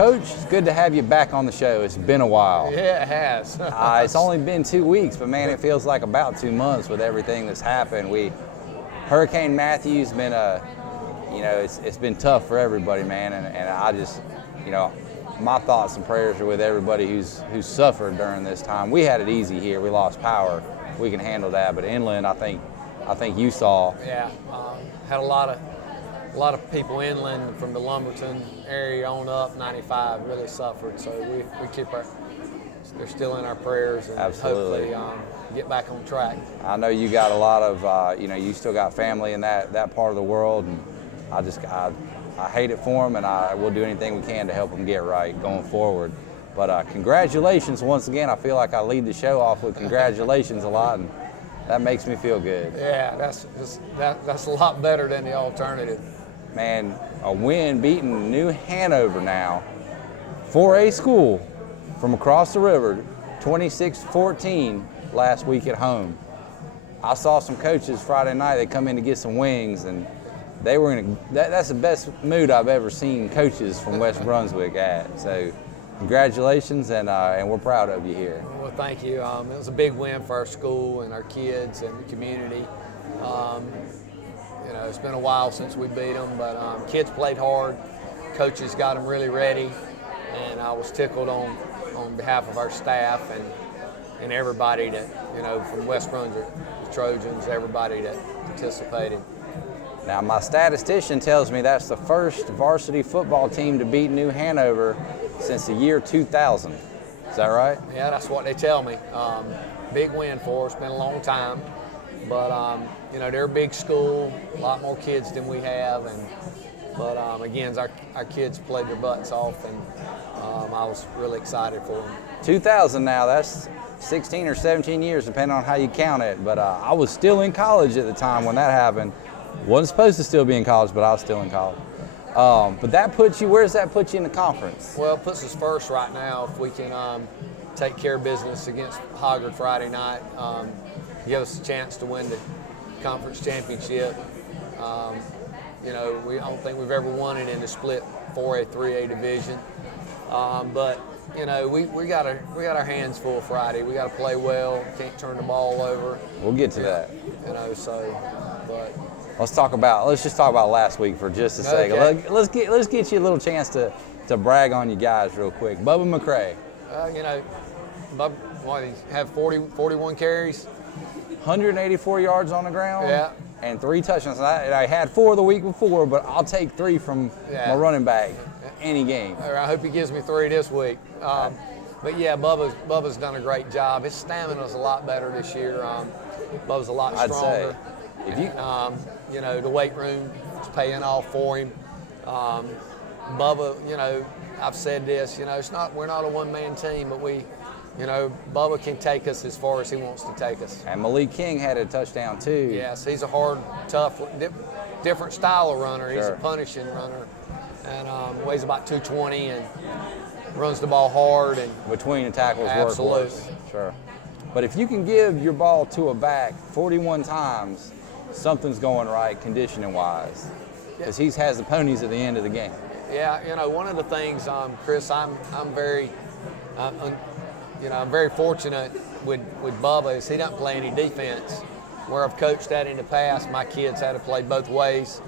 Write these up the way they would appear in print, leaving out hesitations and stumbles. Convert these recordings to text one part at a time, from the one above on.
Coach, it's good to have you back on the show. It's been a while. Yeah, it has. It's only been 2 weeks, but man, it feels like about 2 months with everything that's happened. Hurricane Matthew's been it's been tough for everybody, man, and I just, my thoughts and prayers are with everybody who's suffered during this time. We had it easy here. We lost power. We can handle that, but inland, I think you saw. Yeah, had a lot of people inland from the Lumberton area on up 95 really suffered. So we keep they're still in our prayers and Absolutely. hopefully get back on track. I know you got a lot of you still got family in that part of the world, and I hate it for them, and I will do anything we can to help them get right going forward. But congratulations once again. I feel like I lead the show off with congratulations a lot, and that makes me feel good. Yeah, that's a lot better than the alternative. Man, a win beating New Hanover now, 4A school from across the river, 26-14 last week at home. I saw some coaches Friday night. They come in to get some wings, and they were that's the best mood I've ever seen coaches from West Brunswick at. So congratulations, and we're proud of you here. Well, thank you. It was a big win for our school and our kids and the community. It's been a while since we beat them, but kids played hard. Coaches got them really ready, and I was tickled on behalf of our staff and everybody that, from West Brunswick, the Trojans, everybody that participated. Now, my statistician tells me that's the first varsity football team to beat New Hanover since the year 2000. Is that right? Yeah, that's what they tell me. Big win for us. Been a long time. But, they're a big school, a lot more kids than we have. But again, our kids played their butts off, and I was really excited for them. 2000 now, that's 16 or 17 years, depending on how you count it. But I was still in college at the time when that happened. Wasn't supposed to still be in college, but I was still in college. But that puts you, where does that put you in the conference? Well, it puts us first right now. If we can take care of business against Hoggard Friday night, give us a chance to win the conference championship. I don't think we've ever won it in the split 4A, 3A division. But we got our hands full Friday. We got to play well. Can't turn the ball over. We'll get to that. But let's just talk about last week for just a second. Okay. Let's get you a little chance to brag on you guys real quick. Bubba McCray. Bub, he had 41 carries. 184 yards on the ground. Yeah. And 3 touchdowns. I had 4 the week before, but I'll take 3 from my running back any game. I hope he gives me 3 this week. But yeah, Bubba's done a great job. His stamina's a lot better this year. Bubba's a lot stronger. I'd say. The weight room is paying off for him. Bubba, I've said this, we're not a one-man team, but Bubba can take us as far as he wants to take us. And Malik King had a touchdown too. Yes, he's a hard, tough, different style of runner. He's Sure. a punishing runner, and weighs about 220 and runs the ball hard. And between the tackles, absolutely. workhorse. Sure. But if you can give your ball to a back 41 times, something's going right conditioning-wise, because he has the ponies at the end of the game. Yeah, one of the things, Chris, I'm very fortunate with Bubba is he doesn't play any defense. Where I've coached that in the past, my kids had to play both ways.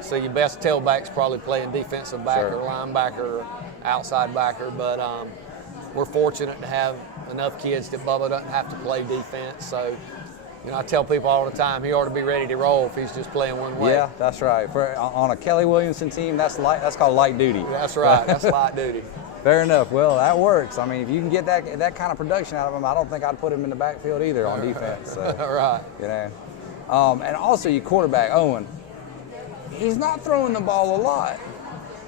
So your best tailback's probably playing defensive back Sure. or linebacker or outside backer. But we're fortunate to have enough kids that Bubba doesn't have to play defense. So, I tell people all the time he ought to be ready to roll if he's just playing one way. Yeah, that's right. On a Kelly Williamson team, that's called light duty. That's right. That's light duty. Fair enough. Well, that works. I mean, if you can get that kind of production out of him, I don't think I'd put him in the backfield either on defense. So, right. And also your quarterback, Owen, he's not throwing the ball a lot.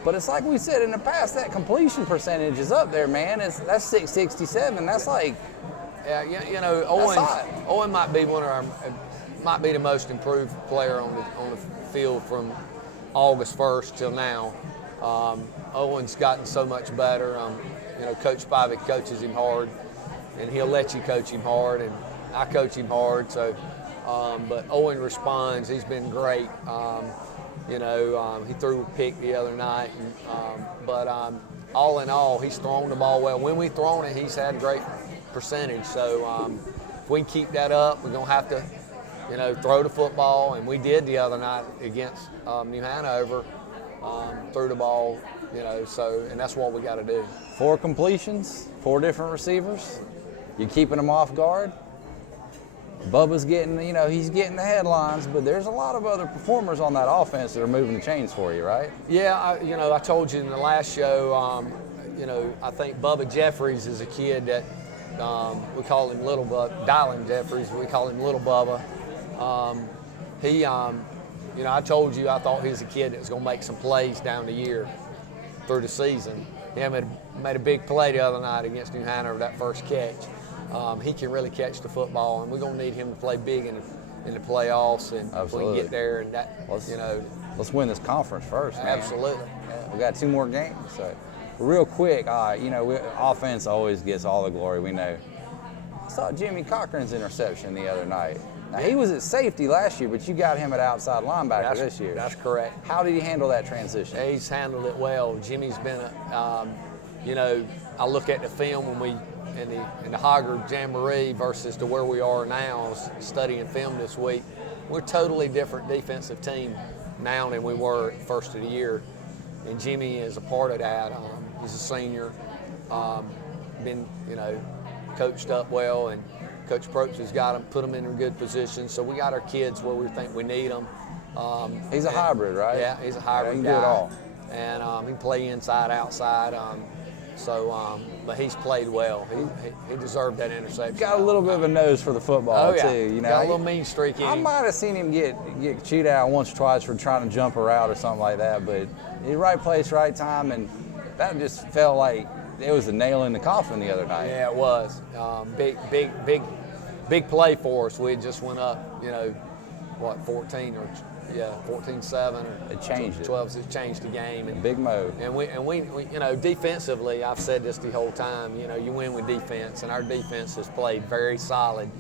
But it's like we said in the past, that completion percentage is up there, man. That's 667. That's like, yeah, Owen might be might be the most improved player on the field from August 1st till now. Owen's gotten so much better. Coach Spivak coaches him hard, and he'll let you coach him hard, and I coach him hard. So, but Owen responds. He's been great. He threw a pick the other night, but all in all, he's thrown the ball well. When we've thrown it, he's had a great percentage. So if we can keep that up, we're going to have to, throw the football. And we did the other night against New Hanover, threw the ball, and that's what we got to do. 4 completions, 4 different receivers. You're keeping them off guard. Bubba's getting, he's getting the headlines, but there's a lot of other performers on that offense that are moving the chains for you, right? Yeah, I told you in the last show, I think Bubba Jeffries is a kid that we call him Little Bubba. Dylan Jeffries, we call him Little Bubba. I told you I thought he was a kid that was going to make some plays down the year through the season. He made a big play the other night against New Hanover, that first catch. He can really catch the football, and we're going to need him to play big in the playoffs, and we can get there. And that, let's win this conference first, man. Absolutely. Yeah, we got 2 more games. So, real quick, offense always gets all the glory. We know. I saw Jimmy Cochran's interception the other night. Now, he was at safety last year, but you got him at outside linebacker this year. That's correct. How did he handle that transition? He's handled it well. Jimmy's been, I look at the film when we in the Hoggard Jamboree versus to where we are now, studying film this week. We're a totally different defensive team now than we were at the first of the year, and Jimmy is a part of that. He's a senior, been coached up well, and Coach Probst has got him, put them in a good position. So we got our kids where we think we need them. He's a hybrid, right? Yeah, he's a hybrid guy. He can do it all. And he can play inside, outside. But he's played well. He deserved that interception. Got a little bit of a nose for the football too. Got a little mean streak in him. I might have seen him get chewed out once or twice for trying to jump a route or something like that. But in right place, right time, and that just felt like it was a nail in the coffin the other night. Yeah, it was. Big play for us. We just went up, 14-7. It changed 12. It changed the game. And big move. And we, defensively, I've said this the whole time. You win with defense, and our defense has played very solid.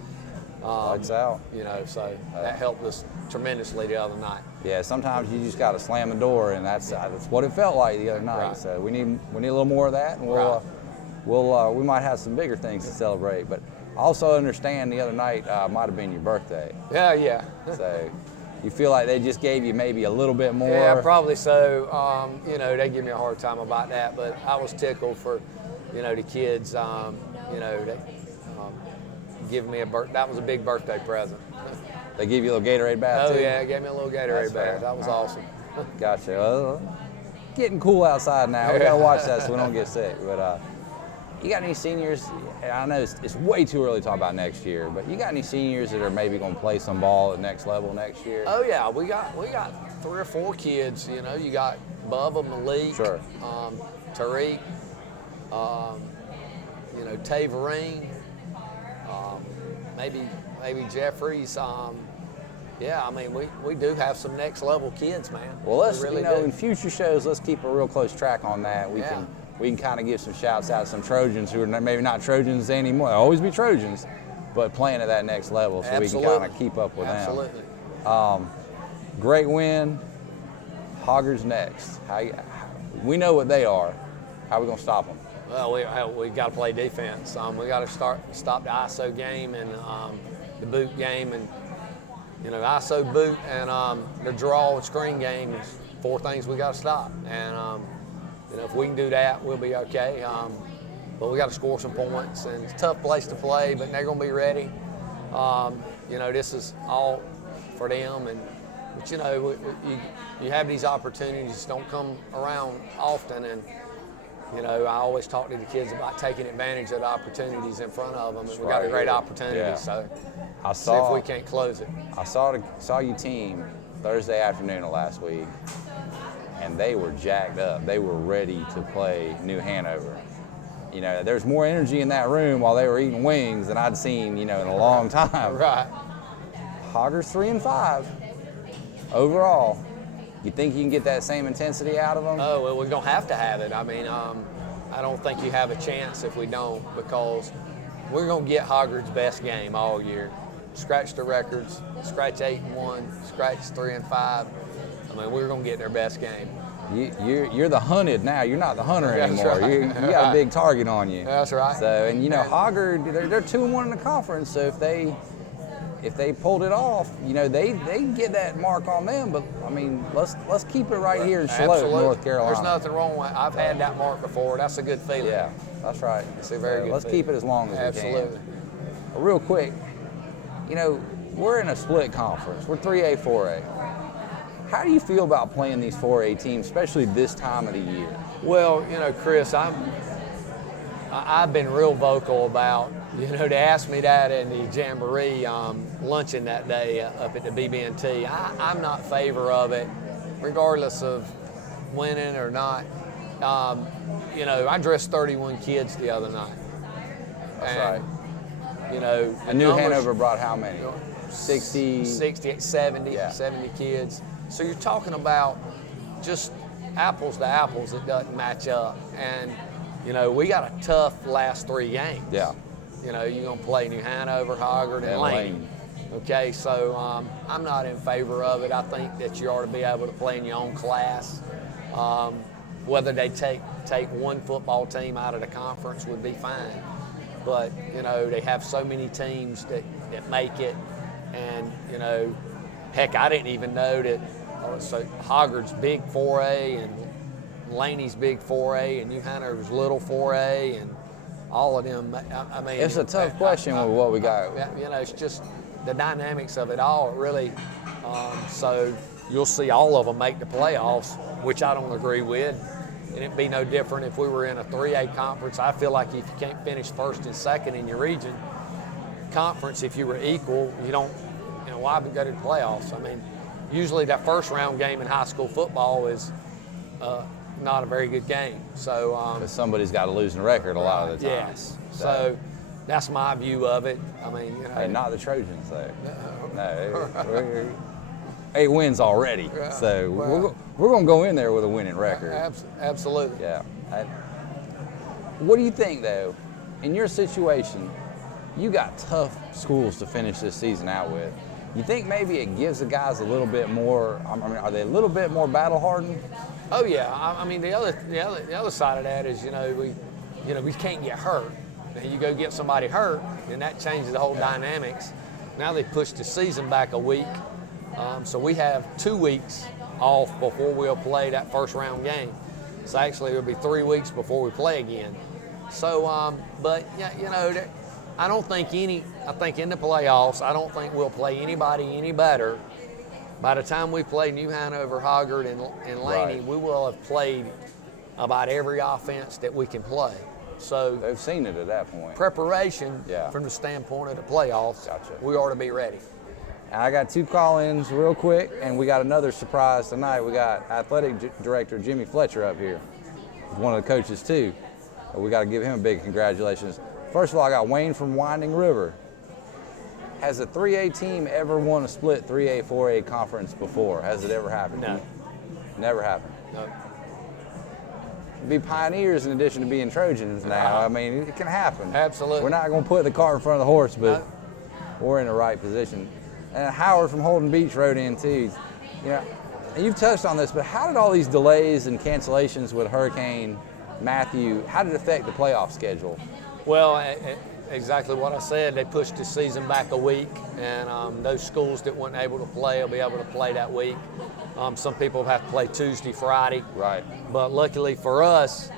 Lights out. So that helped us tremendously the other night. Yeah, sometimes you just got to slam the door, and that's what it felt like the other night. Right. So we need a little more of that, and we might have some bigger things to celebrate. But I also understand the other night might have been your birthday. Yeah. So you feel like they just gave you maybe a little bit more? Yeah, probably so. They give me a hard time about that, but I was tickled for, the kids. They giving me that was a big birthday present. They give you a little Gatorade bath too? Oh yeah, they gave me a little Gatorade bath. That was awesome. Gotcha. Well, getting cool outside now. We gotta watch that so we don't get sick. But you got any seniors? I know it's way too early to talk about next year, but you got any seniors that are maybe going to play some ball at next level next year? Oh yeah, we got 3 or 4 kids. You got Bubba, Malik, sure. Tariq, Taverine, maybe Jeffries. We do have some next level kids, man. Well, let's really in future shows, let's keep a real close track on that. We can kind of give some shouts out to some Trojans who are maybe not Trojans anymore. They'll always be Trojans, but playing at that next level, so we can kind of keep up with them. Absolutely. Great win. Hoggard's next. We know what they are. How are we gonna stop them? Well, we got to play defense. We got to stop the ISO game and the boot game, and ISO, boot, and the draw and screen game is 4 things we got to stop. And if we can do that, we'll be okay. But we got to score some points, and it's a tough place to play, but they're going to be ready. This is all for them, but you have these opportunities don't come around often, and I always talk to the kids about taking advantage of the opportunities in front of them, and we got a great opportunity. So see if we can't close it. I saw your team Thursday afternoon of last week, and they were jacked up. They were ready to play New Hanover. There's more energy in that room while they were eating wings than I'd seen, in a long time. Right. Hoggers 3-5 overall. You think you can get that same intensity out of them? Oh, well, we're going to have it. I don't think you have a chance if we don't, because we're going to get Hoggard's best game all year. Scratch the records, scratch 8-1, scratch 3-5. I mean, we're going to get their best game. You're the hunted now. You're not the hunter That's anymore. right. You got a big target on you. That's right. So, and Hoggard, they're 2-1 in the conference. So if they pulled it off, they get that mark on them. But I mean, let's keep it right here in Charlotte, North Carolina. There's nothing wrong with it. I've had that mark before. That's a good feeling. Yeah, that's right. It's a very good Let's feeling. keep it as long as we can. Absolutely. But real quick, we're in a split conference. We're 3A, 4A. How do you feel about playing these 4A teams, especially this time of the year? Well, Chris, I've been real vocal about, they asked me that in the Jamboree luncheon that day up at the BB&T. I'm not in favor of it, regardless of winning or not. I dressed 31 kids the other night. That's right. And New Hanover brought how many? 60, 70 Yeah. 70 kids. So you're talking about just apples to apples. It doesn't match up. And, we got a tough last 3 games. Yeah. You're going to play New Hanover, Hoggard, and Lane. Okay, so I'm not in favor of it. I think that you ought to be able to play in your own class. Whether they take one football team out of the conference would be fine. But, they have so many teams that make it. And, heck, I didn't even know that Hoggard's big 4A and Laney's big 4A and New Hanover's little 4A and all of them. I mean, it's a tough question with what we got. It's just the dynamics of it all. It really, so you'll see all of them make the playoffs, which I don't agree with. And it'd be no different if we were in a 3A conference. I feel like if you can't finish first and second in your region conference, if you were equal, you don't, why go to the playoffs? I mean, usually that first round game in high school football is not a very good game. So because somebody's got a losing record a lot of the time. Yes. So that's my view of it. I mean, Hey, not the Trojans though. No, we're 8 wins already. Yeah. So Well, we're going to go in there with a winning record. Absolutely. Yeah. What do you think though? In your situation, you got tough schools to finish this season out with. You think maybe it gives the guys a little bit more? I mean, are they a little bit more battle hardened? Oh yeah. I mean, the other side of that is we can't get hurt. Now you go get somebody hurt, and that changes the whole dynamics. Now they pushed the season back a week, so we have 2 weeks off before we'll play that first round game. So actually it'll be 3 weeks before we play again. So, but yeah, I don't think I think in the playoffs, I don't think we'll play anybody any better. By the time we play New Hanover, Hoggard, and Laney, we will have played about every offense that we can play. So They've seen it at that point. Preparation from the standpoint of the playoffs, we ought to be ready. And I got 2 call-ins real quick, and we got another surprise tonight. We got athletic director Jimmy Fletcher up here. He's one of the coaches too. We got to give him a big congratulations. First of all, I got Wayne from Winding River. Has a 3A team ever won a split 3A, 4A conference before? Has it ever happened? No. Never happened. No. Be pioneers in addition to being Trojans now. I mean, it can happen. Absolutely. We're not going to put the cart in front of the horse, but we're in the right position. And Howard from Holden Beach wrote in too. And you've touched on this, but how did all these delays and cancellations with Hurricane Matthew, how did it affect the playoff schedule? Well, exactly what I said. They pushed the season back a week, and those schools that weren't able to play will be able to play that week. Some people have to play Tuesday, Friday. Right. But luckily for us,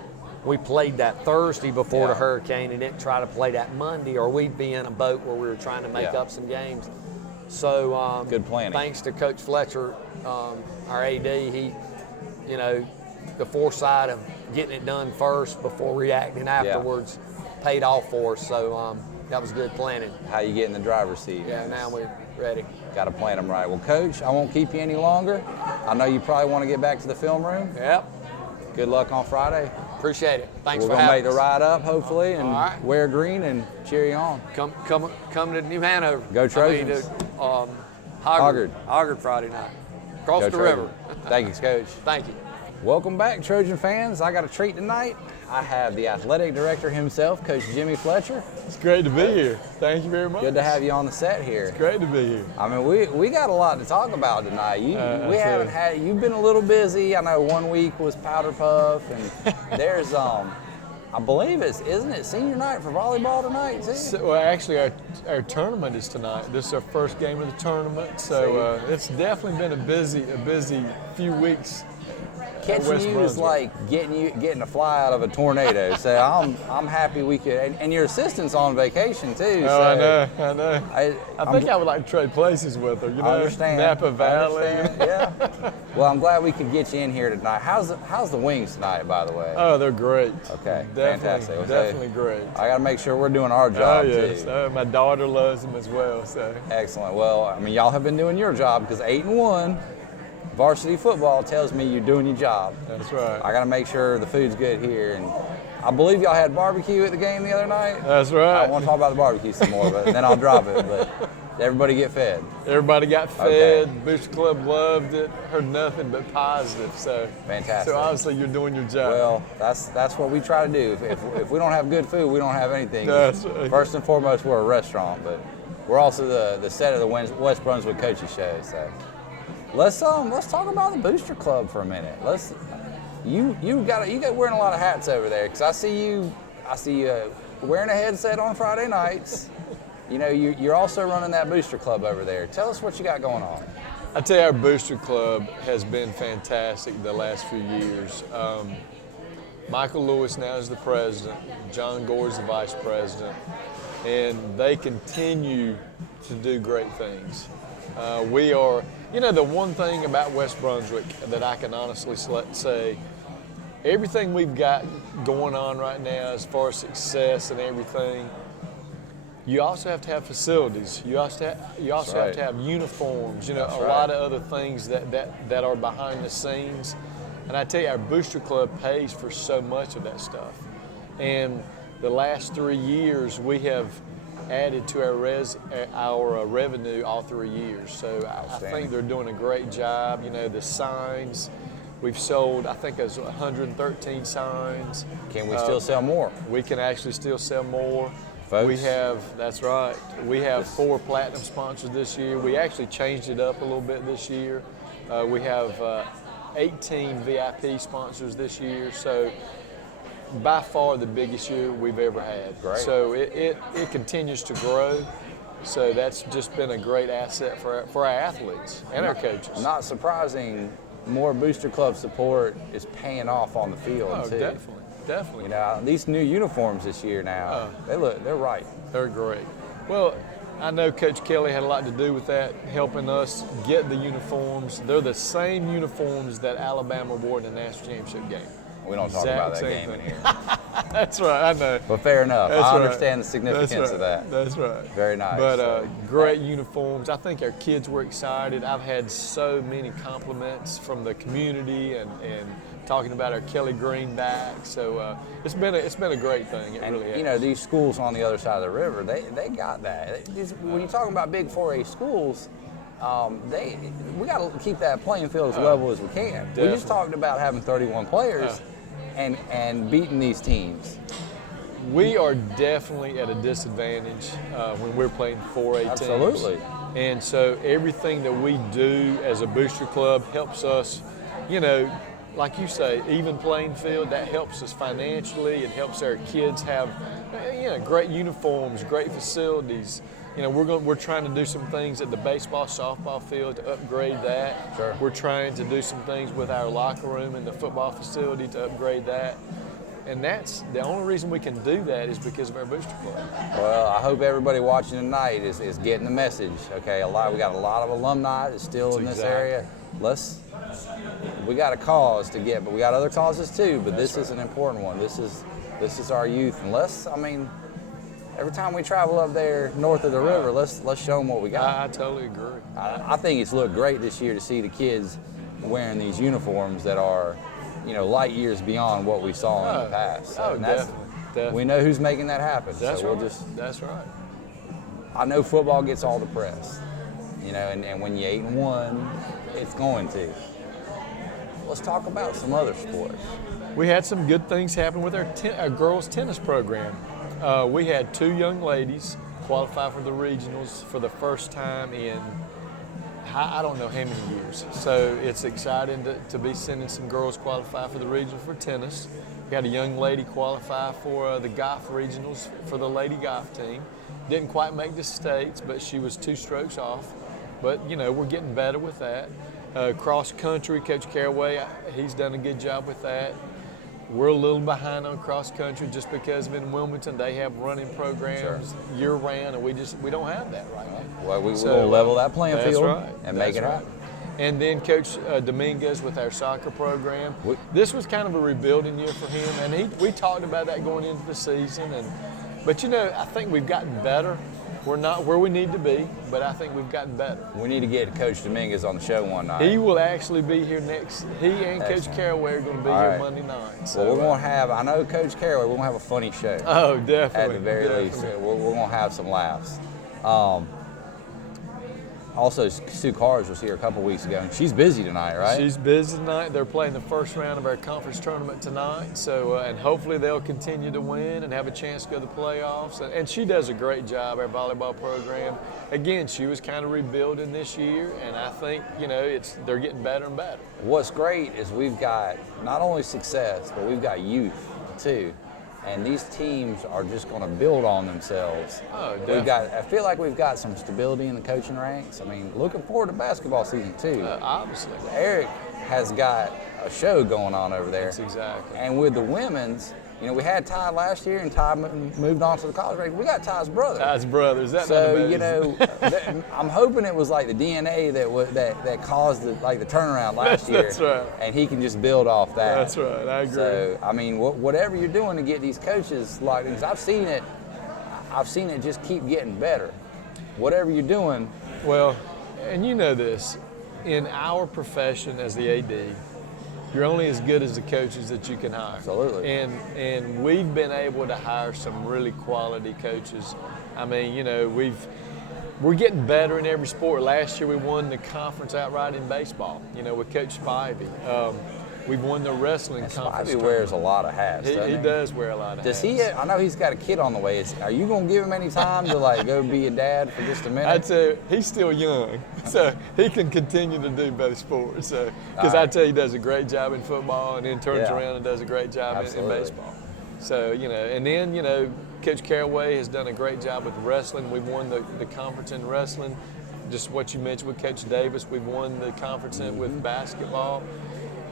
we played that Thursday before the hurricane and didn't try to play that Monday, or we'd be in a boat where we were trying to make up some games. So good planning. Thanks to Coach Fletcher, our AD, he, the foresight of getting it done first before reacting afterwards paid off for us. So that was good planning. How you get in the driver's seat? Yeah, now we're ready. Got to plan them right. Well, Coach, I won't keep you any longer. I know you probably want to get back to the film room. Yep. Good luck on Friday. Appreciate it. Thanks We're for gonna having make the us. ride up, hopefully, and wear green and cheer you on. Come to New Hanover. Go Trojans. Hoggard Friday night. Across the river. Thank you, Coach. Thank you. Welcome back, Trojan fans. I got a treat tonight. I have the athletic director himself, Coach Jimmy Fletcher. It's great to be here. Thank you very much. Good to have you on the set here. It's great to be here. I mean, we got a lot to talk about tonight. You've been a little busy. I know 1 week was Powder Puff, and there's I believe isn't it senior night for volleyball tonight too? Well, actually, our tournament is tonight. This is our first game of the tournament, so it's definitely been a busy few weeks. Catching you is like getting a fly out of a tornado. So I'm happy we could, and your assistant's on vacation too. Oh, so I know. I think I would like to trade places with her. You know, I understand. Napa Valley. Yeah. Well, I'm glad we could get you in here tonight. How's the wings tonight, by the way? Oh, they're great. Okay, Fantastic. fantastic. Definitely great. I got to make sure we're doing our job yes. too. My daughter loves them as well. So excellent. Well, I mean, y'all have been doing your job because 8-1. Varsity football tells me you're doing your job. That's right. I got to make sure the food's good here. And I believe y'all had barbecue at the game the other night. That's right. I want to talk about the barbecue some more, but then I'll drop it. But everybody get fed. Everybody got fed. Booster Club loved it. Heard nothing but positive. So fantastic. So obviously you're doing your job. Well, that's what we try to do. If we don't have good food, we don't have anything. That's right. First and foremost, we're a restaurant, but we're also the set of the West Brunswick Coaches Show. So. Let's talk about the Booster Club for a minute. You wearing a lot of hats over there because I see you wearing a headset on Friday nights. You know you're also running that Booster Club over there. Tell us what you got going on. I tell you, our Booster Club has been fantastic the last few years. Michael Lewis now is the president. John Gore is the vice president, and they continue to do great things. We are. You know, the one thing about West Brunswick that I can honestly say, everything we've got going on right now as far as success and everything, you also have to have facilities. You also have to have uniforms, a lot of other things that are behind the scenes. And I tell you, our Booster Club pays for so much of that stuff. And the last 3 years, we have added to our revenue all 3 years. So I think they're doing a great job. You know, the signs, we've sold, I think there's 113 signs. Can we still sell more? We can actually still sell more. Folks. That's right. We have 4 platinum sponsors this year. We actually changed it up a little bit this year. We have 18 VIP sponsors this year. So by far the biggest year we've ever had. Great. So it continues to grow. So that's just been a great asset for our athletes and our coaches. Not surprising, more Booster Club support is paying off on the field too. Definitely. You know, these new uniforms this year now, they're right. They're great. Well, I know Coach Kelly had a lot to do with that, helping us get the uniforms. They're the same uniforms that Alabama wore in the national championship game. We don't talk about that game in here. That's right, I know. But fair enough. That's I right. understand the significance of that. That's right. Very nice. But great uniforms. I think our kids were excited. I've had so many compliments from the community and talking about our Kelly Greenback. So it's been a great thing. It really has. You know, these schools on the other side of the river, they got that. When you're talking about big 4A schools, we got to keep that playing field as level as we can. Definitely. We just talked about having 31 players and beating these teams. We are definitely at a disadvantage when we're playing 4A teams. Absolutely. And so everything that we do as a Booster Club helps us, like you say, even playing field, that helps us financially. It helps our kids have, great uniforms, great facilities. We're trying to do some things at the baseball, softball field to upgrade that. Sure. We're trying to do some things with our locker room and the football facility to upgrade that. And that's the only reason we can do that is because of our Booster Club. Well, I hope everybody watching tonight is getting the message. Okay, we got a lot of alumni that's still in this area. We got a cause to get, but we got other causes too. But this is an important one. This is our youth, and every time we travel up there north of the river, let's show them what we got. I totally agree. I think it's looked great this year to see the kids wearing these uniforms that are, light years beyond what we saw in the past. So Definitely. We know who's making that happen. That's so right. That's right. I know football gets all the press, and when you're 8-1, it's going to. let's talk about some other sports. We had some good things happen with our girls tennis program. We had 2 young ladies qualify for the regionals for the first time in I don't know how many years. So it's exciting to be sending some girls qualify for the regional for tennis. We had a young lady qualify for the golf regionals for the lady golf team. Didn't quite make the states, but she was 2 strokes off. But, you know, we're getting better with that. Cross country, Coach Caraway, he's done a good job with that. We're a little behind on cross country just because in Wilmington they have running programs year round, and we don't have that right now. Well, we will level that playing field and make it happen. And then Coach Dominguez with our soccer program. This was kind of a rebuilding year for him, and we talked about that going into the season. But you know, I think we've gotten better. We're not where we need to be, but I think we've gotten better. We need to get Coach Dominguez on the show one night. He will actually be here next. He and Coach Caraway are going to be here Monday night. So well, we're going to have, I know Coach Caraway, we're going to have a funny show. Oh, definitely. At the very least. We're going to have some laughs. Also, Sue Cars was here a couple weeks ago, and she's busy tonight, right? She's busy tonight. They're playing the first round of our conference tournament tonight, so and hopefully they'll continue to win and have a chance to go to the playoffs. And she does a great job, our volleyball program. Again, she was kind of rebuilding this year, and I think, you know, they're getting better and better. What's great is we've got not only success, but we've got youth, too. And these teams are just going to build on themselves. Oh, definitely. I feel like we've got some stability in the coaching ranks. I mean, looking forward to basketball season too. Obviously. Eric has got a show going on over there. That's exactly. And with the women's, you know, we had Ty last year, and Ty moved on to the college ranks. We got Ty's brother. Ty's brother. Is that so? Not amazing? You know, I'm hoping it was like the DNA that caused the turnaround last year. That's right. And he can just build off that. That's right. I agree. So I mean, whatever you're doing to get these coaches, like, because I've seen it just keep getting better. Whatever you're doing. Well, and you know this, in our profession as the AD, you're only as good as the coaches that you can hire. Absolutely. And we've been able to hire some really quality coaches. I mean, you know, we're getting better in every sport. Last year we won the conference outright in baseball, you know, with Coach Spivey. We've won the wrestling conference. Spivey wears a lot of hats, doesn't he? He does wear a lot of hats. Does he? I know he's got a kid on the way. Are you going to give him any time to like go be a dad for just a minute? I'd say he's still young, so he can continue to do better sports. So, because I tell you, he does a great job in football, and then turns around and does a great job in baseball. So, you know, and then, you know, Coach Caraway has done a great job with wrestling. We've won the conference in wrestling. Just what you mentioned with Coach Davis, we've won the conference with basketball.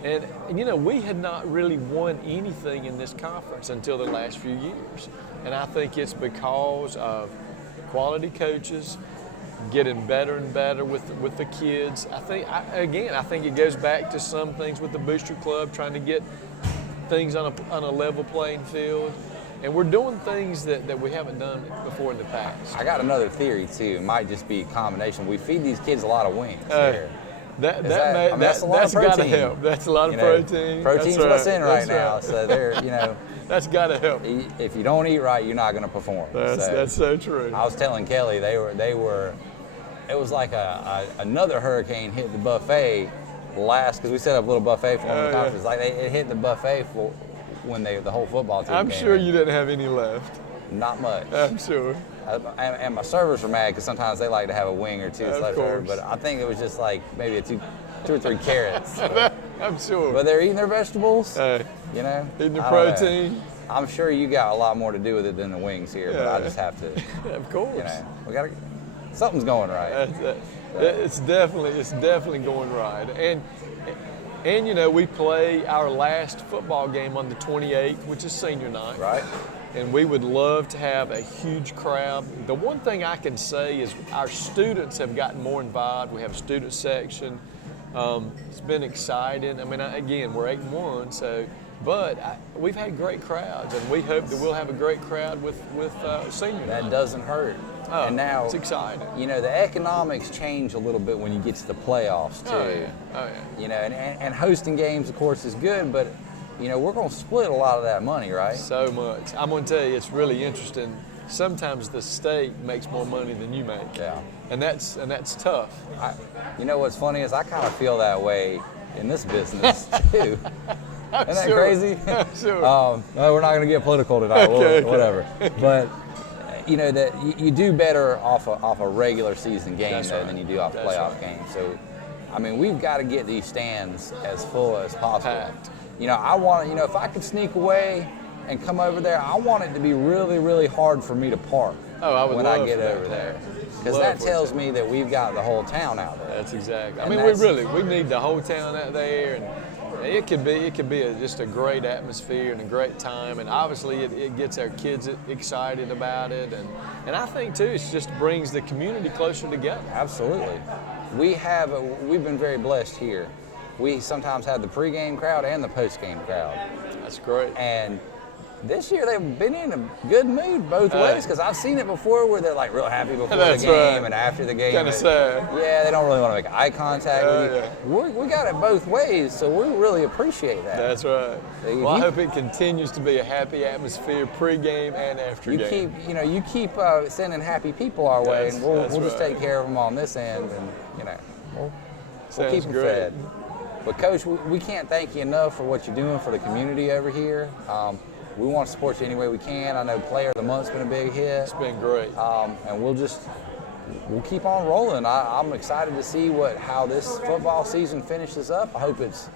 And, you know, we had not really won anything in this conference until the last few years. And I think it's because of quality coaches, getting better and better with the kids. I think it goes back to some things with the Booster Club, trying to get things on a level playing field. And we're doing things that we haven't done before in the past. I got another theory, too. It might just be a combination. We feed these kids a lot of wings here. That's got to help. That's a lot of protein. Protein's what's in right now. So they're, you know. That's got to help. If you don't eat right, you're not going to perform. That's so true. I was telling Kelly they were. It was like another hurricane hit the buffet because we set up a little buffet for the conference. Like it hit the buffet for when the whole football team. I'm sure you didn't have any left. Not much. I'm sure. And my servers were mad because sometimes they like to have a wing or two. Of course. But I think it was just like maybe two or three carrots. I'm sure. But they're eating their vegetables. You know, eating the protein. I'm sure you got a lot more to do with it than the wings here, but I just have to. Of course. You know, something's going right. It's definitely going right. And you know, we play our last football game on the 28th, which is senior night. Right. And we would love to have a huge crowd. The one thing I can say is our students have gotten more involved. We have a student section. It's been exciting. I mean, again, we're 8-1, but we've had great crowds, and we hope that we'll have a great crowd with senior night. That doesn't hurt. Oh, and now it's exciting. You know, the economics change a little bit when you get to the playoffs too. Oh yeah. You know, and hosting games, of course, is good, but you know, we're going to split a lot of that money, right? So much. I'm going to tell you, it's really interesting. Sometimes the state makes more money than you make. Yeah. And that's tough. You know what's funny is I kind of feel that way in this business too. Isn't that Sure. crazy? Sure. No, we're not going to get political tonight. Okay. Whatever. But you know that you do better off a regular season game That's though, right. than you do off a That's playoff right. game. So, I mean, we've got to get these stands as full as possible. Packed. You know, I want, you know, if I could sneak away and come over there, I want it to be really, really hard for me to park Oh, I would when love I get for that over to there. happen. Because Love that for it tells to. me that we've got the whole town out there. That's exactly. I And mean, that's- we need the whole town out there, and it could be just a great atmosphere and a great time, and obviously it gets our kids excited about it, and I think too it just brings the community closer together. Absolutely. We've been very blessed here. We sometimes have the pregame crowd and the postgame crowd. That's great. And this year they've been in a good mood both ways, because I've seen it before where they're like real happy before That's the game right. and after the game. Kinda sad. Yeah, they don't really want to make eye contact with you. Yeah. We got it both ways, so we really appreciate that. That's right. If Well, I you- hope it continues to be a happy atmosphere pregame and after You game. keep sending happy people our way, and we'll That's just right. take care of them on this end, and we'll Sounds keep them great. fed. But Coach, we can't thank you enough for what you're doing for the community over here. We want to support you any way we can. I know Player of the Month's been a big hit, It's been great. and we'll keep on rolling. I'm excited to see how this football season finishes up. I hope it's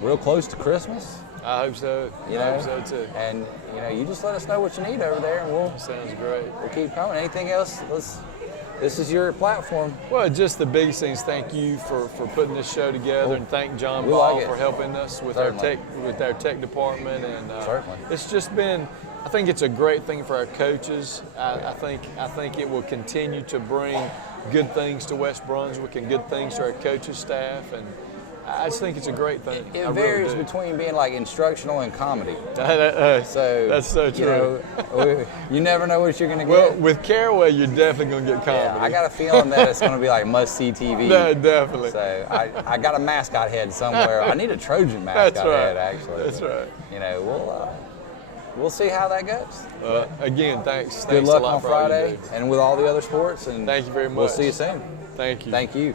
real close to Christmas. I hope so. You I know, hope so too. and you just let us know what you need over there, and we'll Sounds great. keep coming. Anything else? This is your platform. Well, just the biggest things. Thank you for putting this show together, and thank John We Ball like it. for helping us with Certainly. our tech department. And Certainly. it's just been. I think it's a great thing for our coaches. I think it will continue to bring good things to West Brunswick and good things to our coaching staff, and I just think it's a great thing. It I really varies do. between being like instructional and comedy. So That's so true. You never know what you're gonna Well, get. with Caraway, you're definitely gonna get comedy. Yeah, I got a feeling that it's gonna be like must-see TV. No, definitely. So I got a mascot head somewhere. I need a Trojan mascot That's right. head actually. That's right. We'll see how that goes. Again, thanks. Good Thanks luck a lot on for all you Friday do. and with all the other sports. And Thank you very much. We'll see you soon. Thank you. Thank you.